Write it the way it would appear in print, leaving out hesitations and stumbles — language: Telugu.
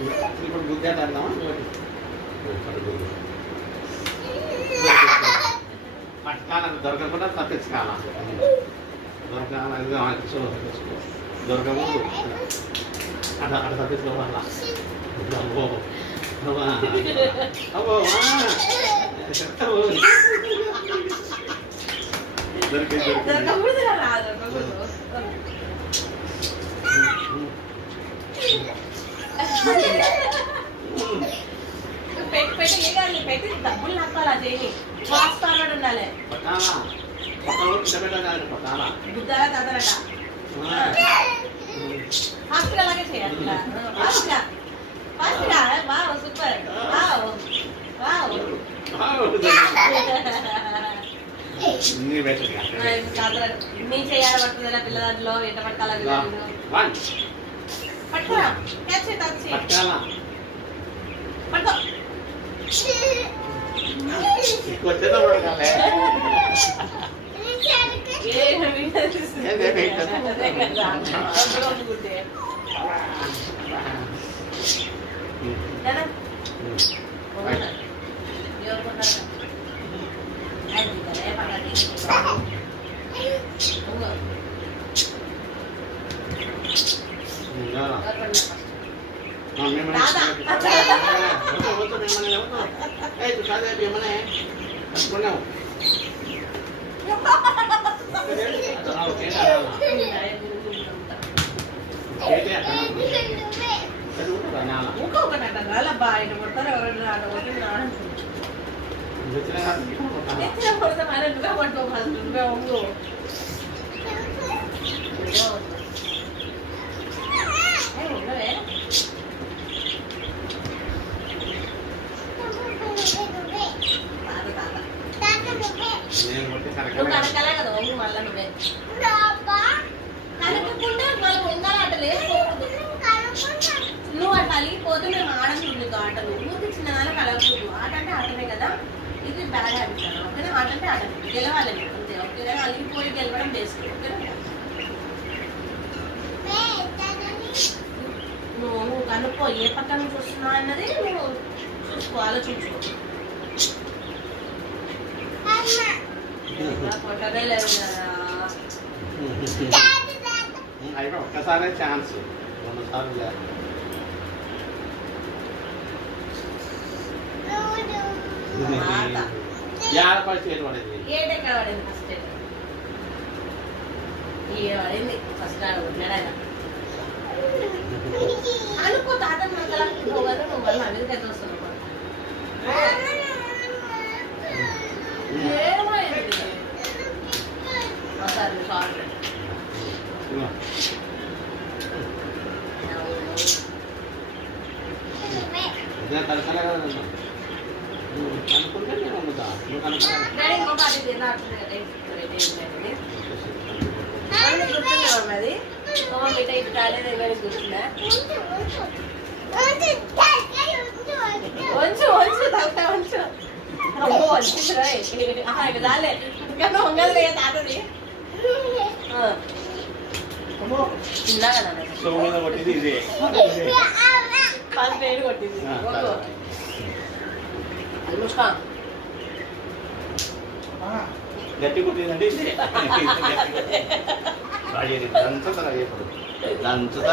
ఇప్పుడు గుద్దేట ఆడదామా పట్టుకాలని దొరకకుండా తప్పించుకోవాలా దొరకము అట్లా అట్లా తప్పించుకోవాలా అబ్బో అబ్బో దొరికింది పెట్టి పెట్టి పెట్టి డబ్బులు నప్పాలా చేయని వాస్తాడు ఉండాలి బుద్ధారా చదరట ఫాస్ట్గా అలాగే చేయాలి ఫాస్ట్గా ఫాస్ట్గా వావ్ సూపర్ వావ్ వావ్ నీ చేయాలి పడుతుందా పిల్ల దాంట్లో ఎంట పట్టాలా పట్టుకోరా క్యాచ్ పట్టుకో ఆయన కొడతారు ఎవరైనా కొడతాం ఆయన నువ్వే పట్టుకోవాలి నువ్వే ఉంగు నువ్వు కనకలే కదా ఒంగు మళ్ళా నువ్వే కనుక్కుంటే మనం ఉండాలంటలే నువ్వు అట్లా అలిగిపోతే మేము ఆడము నీకు ఆటలు ఊరికి చిన్నదాన్ని కలగకూడదు ఆట అంటే ఆటమే కదా ఇది బ్యాడ్ హ్యాబిట్ కదా ఓకేనా ఆట అంటే ఆట గెలవాలి అంతే ఓకేనా అలిగిపోయి గెలవడం బేస్ట్ ఓకేనా నువ్వు కనుక్కో ఏ పక్కన చూస్తున్నావు అన్నది నువ్వు చూసుకో ఆలోచించుకో కొట్టదే లేదు కదా ఒక్కసారే ఛాన్స్ 2 సార్లు లేదు అనుకో తాత నువ్వు మళ్ళీ అమెరికా వస్తున్నావు కలకలే కదా అనుకుంటే నేను అమ్ముతా నువ్వు కొట్టింది ఇదే కొట్టింది గట్టి కుట్టిందంటే దంచుతా దంచుతా దంచుతా